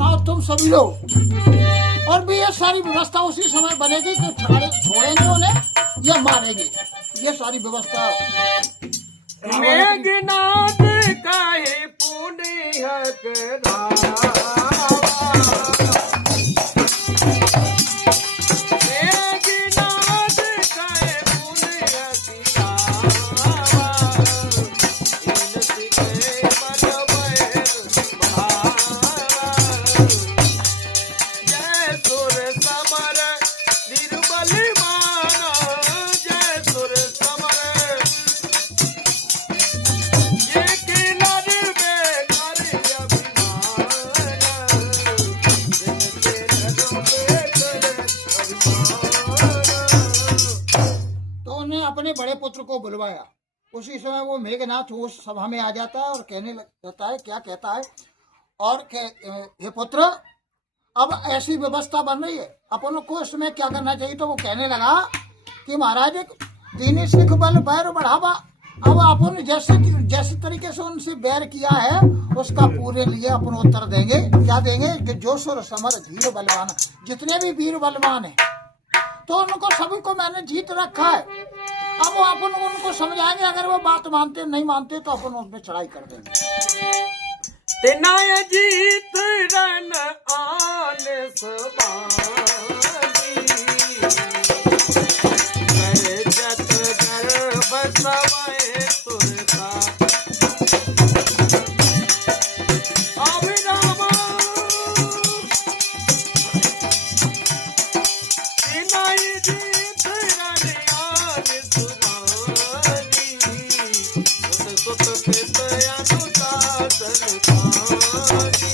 सुनाओ तुम सभी लोग। और भी ये सारी व्यवस्था उसी समय बनेगी कि छोड़ेंगे उन्हें या मारेंगे, ये सारी व्यवस्था। मेघनाथ कहे पुण्य अपने बड़े पुत्र को बुलवाया। उसी समय वो मेघनाथ उस सभा में आ जाता है और कहने लगता है, क्या कहता है, और हे पुत्र, अब ऐसी व्यवस्था बन रही है, अपन को इसमें क्या करना चाहिए। तो वो कहने लगा कि महाराज, दीनी सिख बल बैर बढ़ावा। अब अपन जैसे तरीके से उनसे बैर किया है उसका पूरे लिए अपन उत्तर देंगे। क्या देंगे कि जो सुर समर धीर बलवान, जितने भी वीर बलवान है तो उनको सभी को मैंने जीत रखा है। अब वो अपन उनको समझाएंगे, अगर वो बात मानते नहीं मानते तो अपन उस पर चढ़ाई कर देंगे। तेनाय जीत रन आन सबानी, कर जत गर्भ समय तुरता। अभिरामा तेनाय जीत रन आन सुबानी, सुत सुत पित अनुशासन पानी।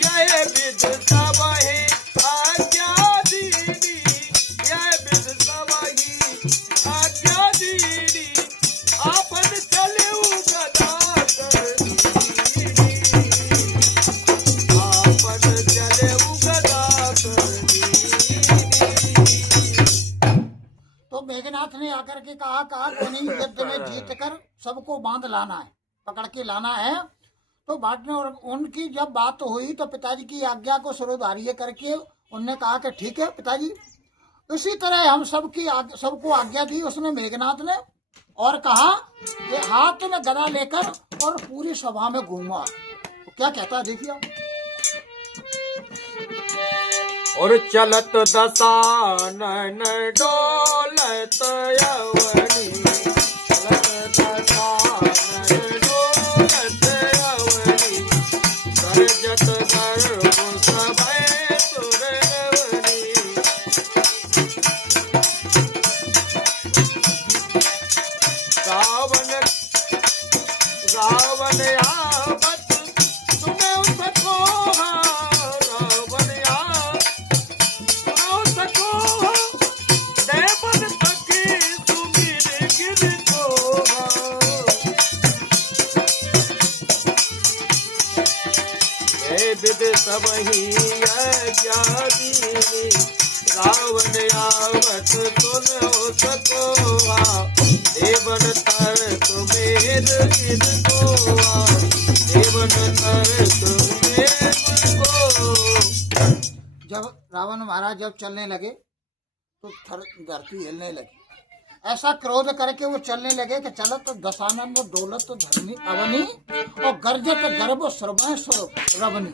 यह विध सबहि आज्ञा दीनी, यह विध सबहि आज्ञा दीनी, आपन चलऊ गदा कर दीनी, आपन चलऊ गदा कर दीनी। तो मेघनाथ ने आकर के कहा कोनी युद्ध में जीत कर सबको बांध लाना है, पकड़ के लाना है। तो बांटने और उनकी जब बात हुई तो पिताजी की आज्ञा को सिरोधार्य करके उनने कहा कि ठीक है पिताजी। इसी तरह हम सबको आज्ञा दी उसने मेघनाथ ने, और कहा कि हाथ में गदा लेकर और पूरी सभा में घूमा। तो क्या कहता है देखिए। और चलत दसानन डोलत यवनी, चलत दसानन डोलत यवनी, करजत गर्भ समय तुरवनी। रावण आवत सुनौ सकोहा, रावण विद सबहि आज्ञा दीनी, रावण आवत सुनौ सकोहा, देवन तर तुमेर गिर गोआ, देवन तर तुमेर गो। जब रावण महाराज जब चलने लगे तो धरती हिलने लगी। ऐसा क्रोध करके वो चलने लगे कि चलत दसानन डोलत धरनी अवनी, और गर्जत गर्भ सर्वै स्वरूप रवनी।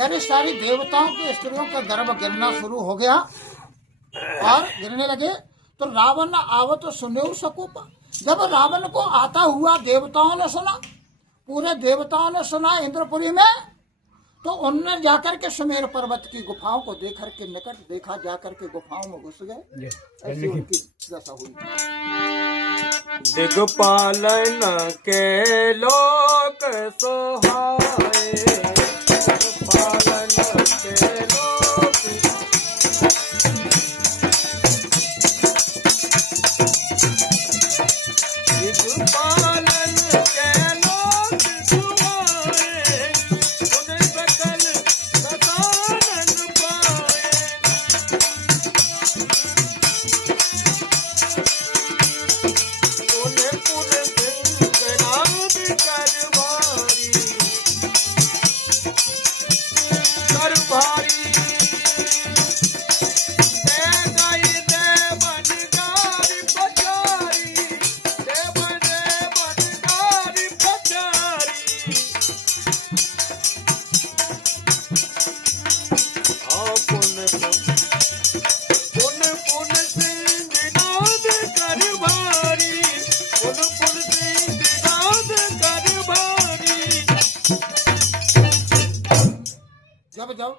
यानी सारी देवताओं के स्त्रियों का गर्भ गिरना शुरू हो गया और गिरने लगे। तो रावण आवत सुने सकोपा, जब रावण को आता हुआ देवताओं ने सुना, पूरे देवताओं ने सुना इंद्रपुरी में, तो उनने जाकर के सुमेर पर्वत की गुफाओं को देखकर के निकट देखा, जाकर के गुफाओं में घुस गए। ऐसी उनकी दशा हुई। दिग्पालन के लोक सोहाए, दिग्पालन के लोक, दिग्पालन के लोक सुहाए, उन सकल सदानंद पाए। उन पुर सिंह नाम करवारी, जब जब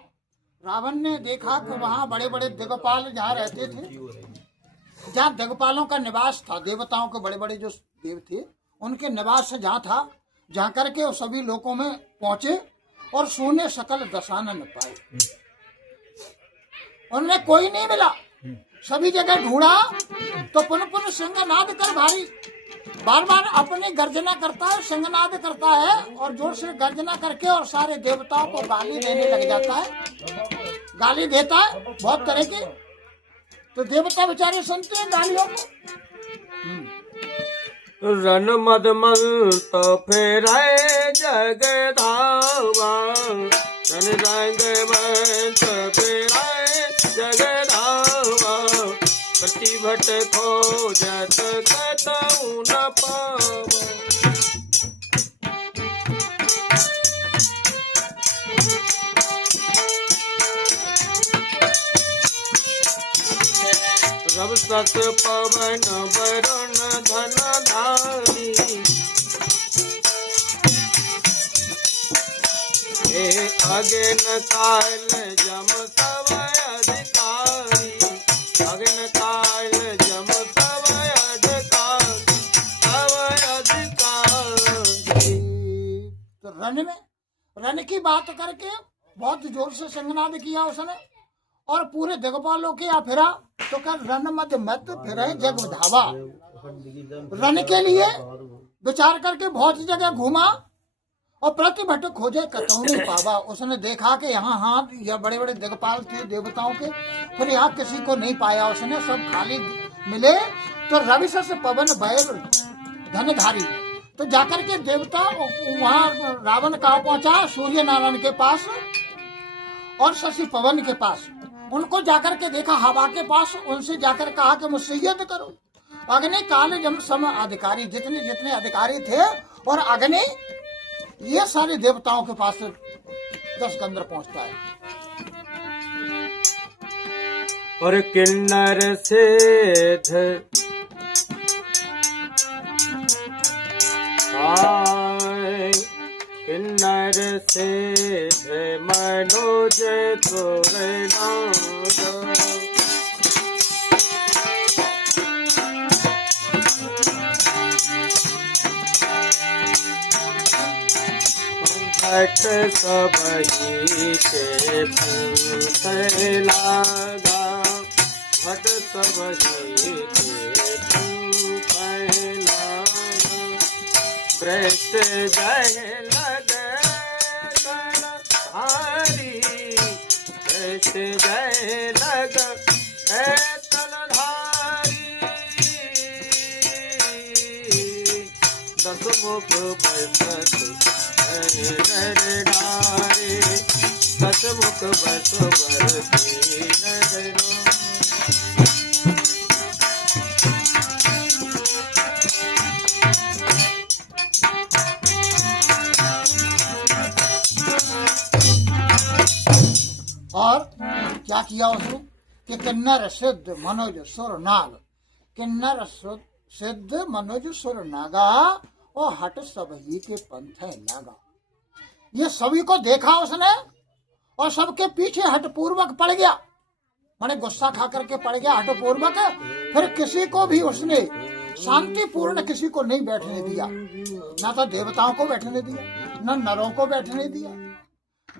रावण ने देखा कि वहां बड़े बड़े दिग्पाल जहाँ रहते थे, जहाँ दिग्पालों का निवास था, देवताओं के बड़े बड़े जो देव थे उनके निवास जहाँ था, जहाँ करके वो सभी लोकों में पहुंचे और सोने सकल दशानन पाए। उन्हें कोई नहीं मिला, सभी जगह ढूंढा तो पुनः पुनः सिंहनाद कर भारी बार बार अपनी गर्जना करता है, सिंहनाद करता है और जोर से गर्जना करके और सारे देवताओं को गाली देने लग जाता है। गाली देता है बहुत तरह की, तो देवता बेचारे सुनते हैं गालियों को। रन मद मंत फेराए जग धावा, रन रंग मंत फेराए जग धावा, प्रतिभट खोजत कतहु न पावा। रब सत पवन वरुण धन धारी, हे अगन काल जम सब अधिकारी, अगन काल जम सब अधिकारी, सब अधिकारी। तो रन की बात करके बहुत जोर से सिंहनाद किया उसने और पूरे दिग्पालों के या फिरा तो कर रन मद मत फिर जग धावा। रन के लिए विचार करके बहुत जगह घूमा और प्रतिभट खोजे कतहु नहीं पावा। उसने देखा कि यहाँ हाथ या बड़े बड़े दिग्पाल थे देवताओं के, फिर यहाँ किसी को नहीं पाया उसने, सब खाली मिले। तो रवि से पवन भैर धनधारी, तो जाकर के देवता वहाँ रावण कहाँ पहुंचा, सूर्य नारायण के पास और शशि पवन के पास। उनको जाकर के देखा हवा के पास, उनसे जाकर कहा कि मुझसे युद्ध करो। अग्नि काल जम सम अधिकारी, जितने जितने अधिकारी थे और अग्नि ये सारे देवताओं के पास 10 के अंदर पहुंचता है। और किन्नर सेठ आए, किन्नर सेठ मनोज तोरे नाद, भट सब ही के पूत लागा, भट सब ही के पूत लागा, भ्रष्ट जय लग तलधारी, भ्रष्ट जय लग तलधारी, दस मुख बसत नर नारी, दस मुख बस बरती नर। और क्या किया उसने कि किन्नर सिद्ध मनोज सुर नाग, किन्नर सिद्ध मनोज सुर नागा और हट सब ही के पंथ लागा। ये सभी को देखा उसने और सबके पीछे हट पूर्वक पड़ गया, मैंने गुस्सा खा करके पड़ गया हट पूर्वक। फिर किसी को भी उसने शांतिपूर्ण किसी को नहीं बैठने दिया, ना तो देवताओं को बैठने दिया, न नरों को बैठने दिया,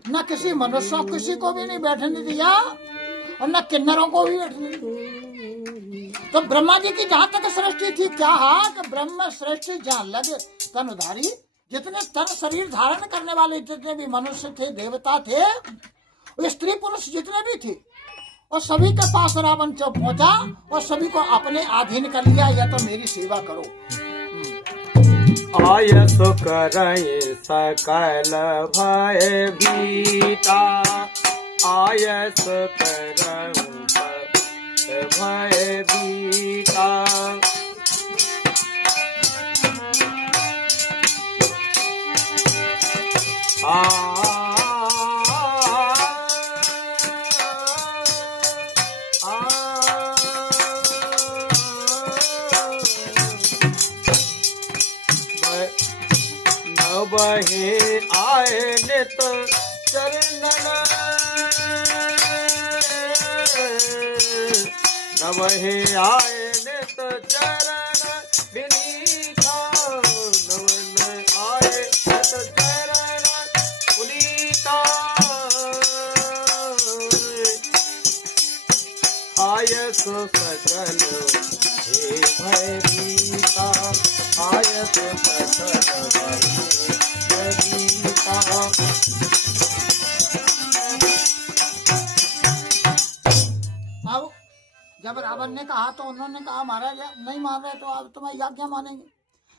न किसी मनुष्य किसी को भी नहीं बैठने दिया और न किन्नरों को भी बैठने दिया। तो ब्रह्मा जी की जहां तक सृष्टि थी, क्या है कि ब्रह्म सृष्टि जहां लगे तन उधारी, जितने तन शरीर धारण करने वाले जितने भी मनुष्य थे, देवता थे, स्त्री पुरुष जितने भी थे, और सभी के पास रावण जब पहुंचा और सभी को अपने अधीन कर लिया, या तो मेरी सेवा करो। आय सो करय सकल भय भीता, आय सो करय भय भीता, बहे आए नित चरणन नवहे आए नित चरण विनीता नवन आए नित चरण पुनीता आयस सकल हे भयभीता आयस सकल भयभीता अब जब रावण ने कहा तो उन्होंने कहा महाराज नहीं मान रहे तो अब तुम्हारी आज्ञा मानेंगे।